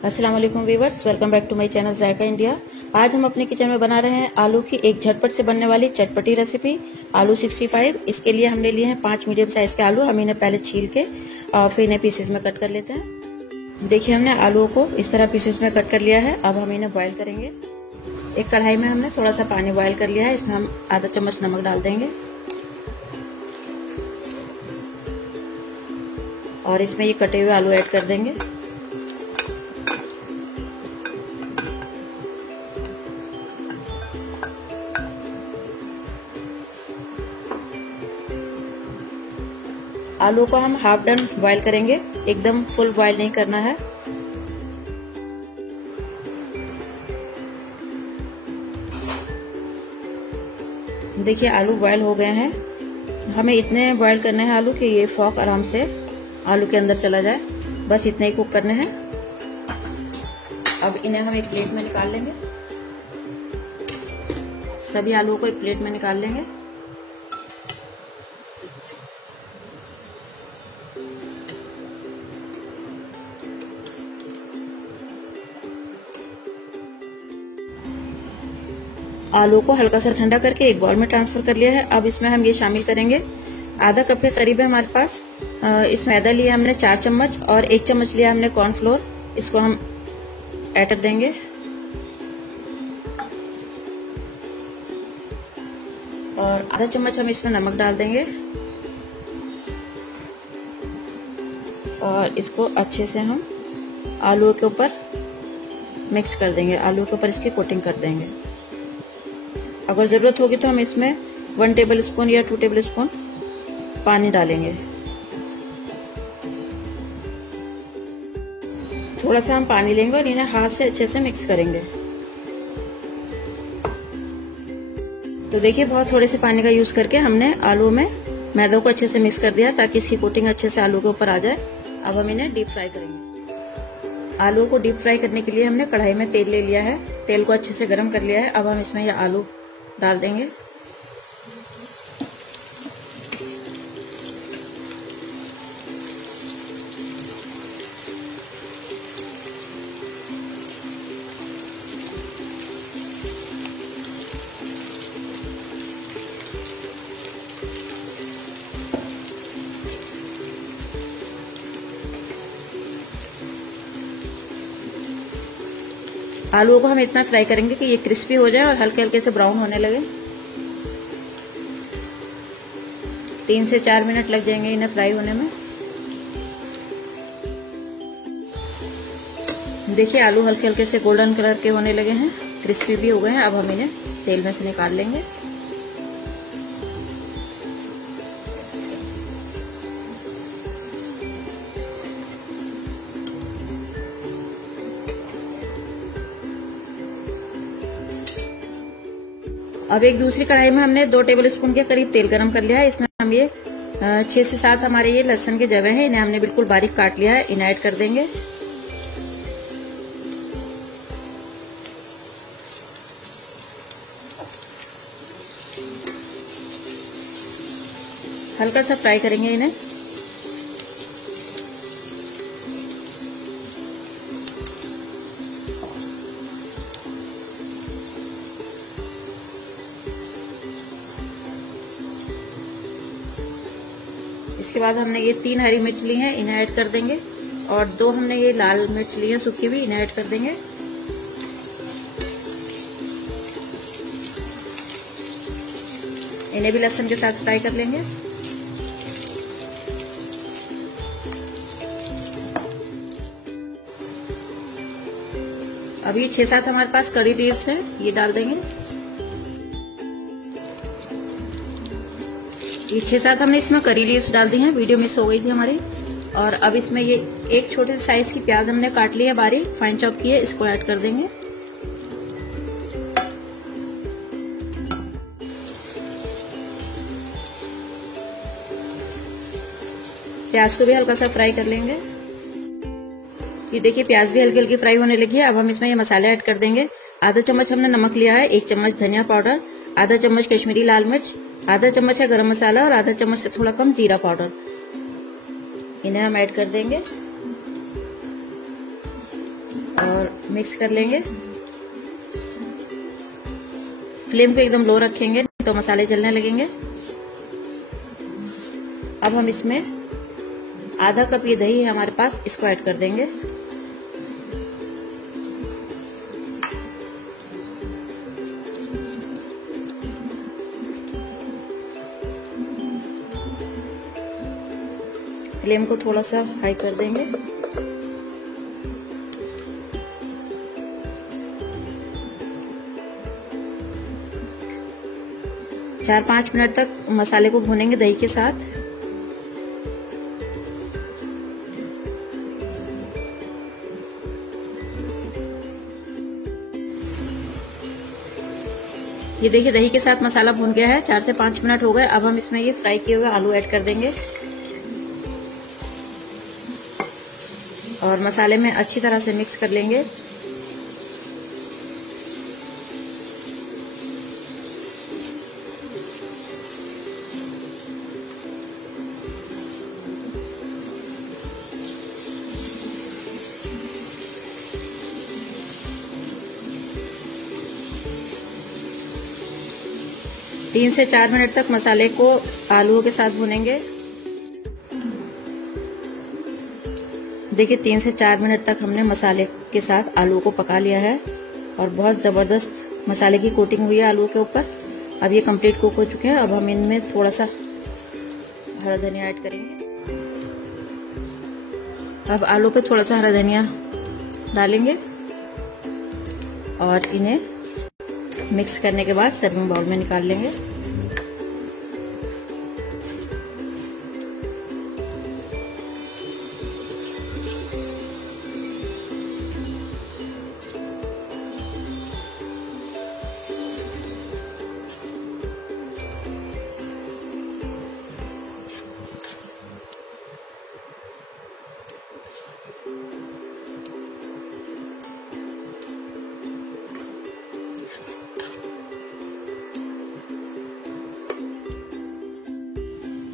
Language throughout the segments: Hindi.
अस्सलाम वालेकुम viewers, welcome back to my channel Zaika India. आज हम अपने किचन में बना रहे हैं आलू की एक झटपट से बनने वाली चटपटी रेसिपी आलू 65। इसके लिए हमने लिए हैं 5 मीडियम साइज के आलू। हम इन्हें पहले छील के और फिर इन्हें पीसेस में कट कर लेते हैं। देखिए, हमने आलूओं को इस तरह पीसेस में कट कर लिया है। अब हम इन्हें बॉयल करेंगे। एक कढ़ाई में हमने थोड़ा सा पानी बॉयल कर लिया है। इसमें हम आधा चम्मच नमक डाल देंगे और इसमें ये कटे हुए आलू ऐड कर देंगे। आलू को हम हाफ डन बॉयल करेंगे, एकदम फुल बॉयल नहीं करना है। देखिए, आलू बॉयल हो गए हैं। हमें इतने बॉयल करने हैं आलू कि ये फोक आराम से आलू के अंदर चला जाए, बस इतने ही कुक करने हैं। अब इन्हें हम एक प्लेट में निकाल लेंगे। सभी आलूओं को एक प्लेट में निकाल लेंगे। आलू को हल्का सा ठंडा करके एक बाउल में ट्रांसफर कर लिया है। अब इसमें हम ये शामिल करेंगे, आधा कप के करीब है हमारे पास। इसमें मैदा लिया हमने 4 चम्मच और 1 चम्मच लिया हमने कॉर्नफ्लोर। इसको हम ऐड कर देंगे और आधा चम्मच हम इसमें नमक डाल देंगे और इसको अच्छे से हम आलू के ऊपर मिक्स कर देंगे। आलू के ऊपर इसकी कोटिंग कर देंगे। अगर जरूरत होगी तो हम इसमें 1 टेबल स्पून या 2 टेबल स्पून पानी डालेंगे। थोड़ा सा हम पानी लेंगे और इन्हें हाथ से अच्छे से मिक्स करेंगे। तो देखिए, बहुत थोड़े से पानी का यूज करके हमने आलू में मैदा को अच्छे से मिक्स कर दिया ताकि इसकी कोटिंग अच्छे से आलू के ऊपर आ जाए। अब हम इन्हें डीप फ्राई करेंगे। आलू को डीप फ्राई करने के लिए हमने कढ़ाई में तेल ले लिया है। तेल को अच्छे से गर्म कर लिया है। अब हम इसमें ये आलू डाल देंगे। आलूओं को हम इतना फ्राई करेंगे कि ये क्रिस्पी हो जाए और हल्के हल्के से ब्राउन होने लगे। 3 से 4 मिनट लग जाएंगे इन्हें फ्राई होने में। देखिए, आलू हल्के हल्के से गोल्डन कलर के होने लगे हैं, क्रिस्पी भी हो गए हैं। अब हम इन्हें तेल में से निकाल लेंगे। अब एक दूसरी कढ़ाई में हमने 2 टेबल स्पून के करीब तेल गरम कर लिया है। इसमें हम ये 6 से 7 हमारे ये लहसुन के जवे हैं, इन्हें हमने बिल्कुल बारीक काट लिया है। इन्हें ऐड कर देंगे। हल्का सा फ्राई करेंगे इन्हें। इसके बाद हमने ये 3 हरी मिर्च ली हैं, इन्हें ऐड कर देंगे और 2 हमने ये लाल मिर्च ली है सूखी हुई, इन्हें ऐड कर देंगे। इन्हें भी लहसुन के साथ फ्राई कर लेंगे। अभी 6-7 हमारे पास कड़ी लीव्स हैं, ये डाल देंगे। ये 6-7 हमने इसमें करी लीव्स डाल दी हैं, वीडियो मिस हो गई थी हमारी। और अब इसमें ये एक छोटे साइज की प्याज हमने काट ली है, बारीक फाइन चॉप की है, इसको ऐड कर देंगे। प्याज को भी हल्का सा फ्राई कर लेंगे। ये देखिए, प्याज भी हल्की हल्की फ्राई होने लगी है। अब हम इसमें ये मसाले ऐड कर देंगे। आधा चम्मच हमने नमक लिया है, 1 चम्मच धनिया पाउडर, आधा चम्मच कश्मीरी लाल मिर्च, आधा चम्मच है गरम मसाला और आधा चम्मच से थोड़ा कम जीरा पाउडर। इन्हें हम ऐड कर देंगे और मिक्स कर लेंगे। फ्लेम को एकदम लो रखेंगे तो मसाले जलने लगेंगे। अब हम इसमें आधा कप ये दही है हमारे पास, इसको ऐड कर देंगे। फ्लेम को थोड़ा सा हाई कर देंगे। चार 5 मिनट तक मसाले को भूनेंगे दही के साथ। ये देखिए दही के साथ मसाला भून गया है। 4 से 5 मिनट हो गए। अब हम इसमें ये फ्राई किए हुए आलू ऐड कर देंगे और मसाले में अच्छी तरह से मिक्स कर लेंगे। तीन से 4 मिनट तक मसाले को आलूओं के साथ भूनेंगे। देखिए 3 से 4 मिनट तक हमने मसाले के साथ आलूओं को पका लिया है और बहुत जबरदस्त मसाले की कोटिंग हुई है आलूओं के ऊपर। अब ये कंप्लीट कुक हो चुके हैं। अब हम इनमें थोड़ा सा हरा धनिया ऐड करेंगे। अब आलू पे थोड़ा सा हरा धनिया डालेंगे और इन्हें मिक्स करने के बाद सर्विंग बाउल में निकाल लेंगे।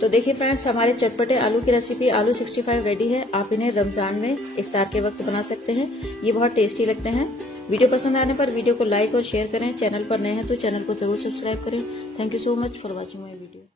तो देखिए फ्रेंड्स, हमारे चटपटे आलू की रेसिपी आलू 65 रेडी है। आप इन्हें रमजान में इफ्तार के वक्त बना सकते हैं। ये बहुत टेस्टी लगते हैं। वीडियो पसंद आने पर वीडियो को लाइक और शेयर करें। चैनल पर नए हैं तो चैनल को जरूर सब्सक्राइब करें। Thank you so much for watching my video.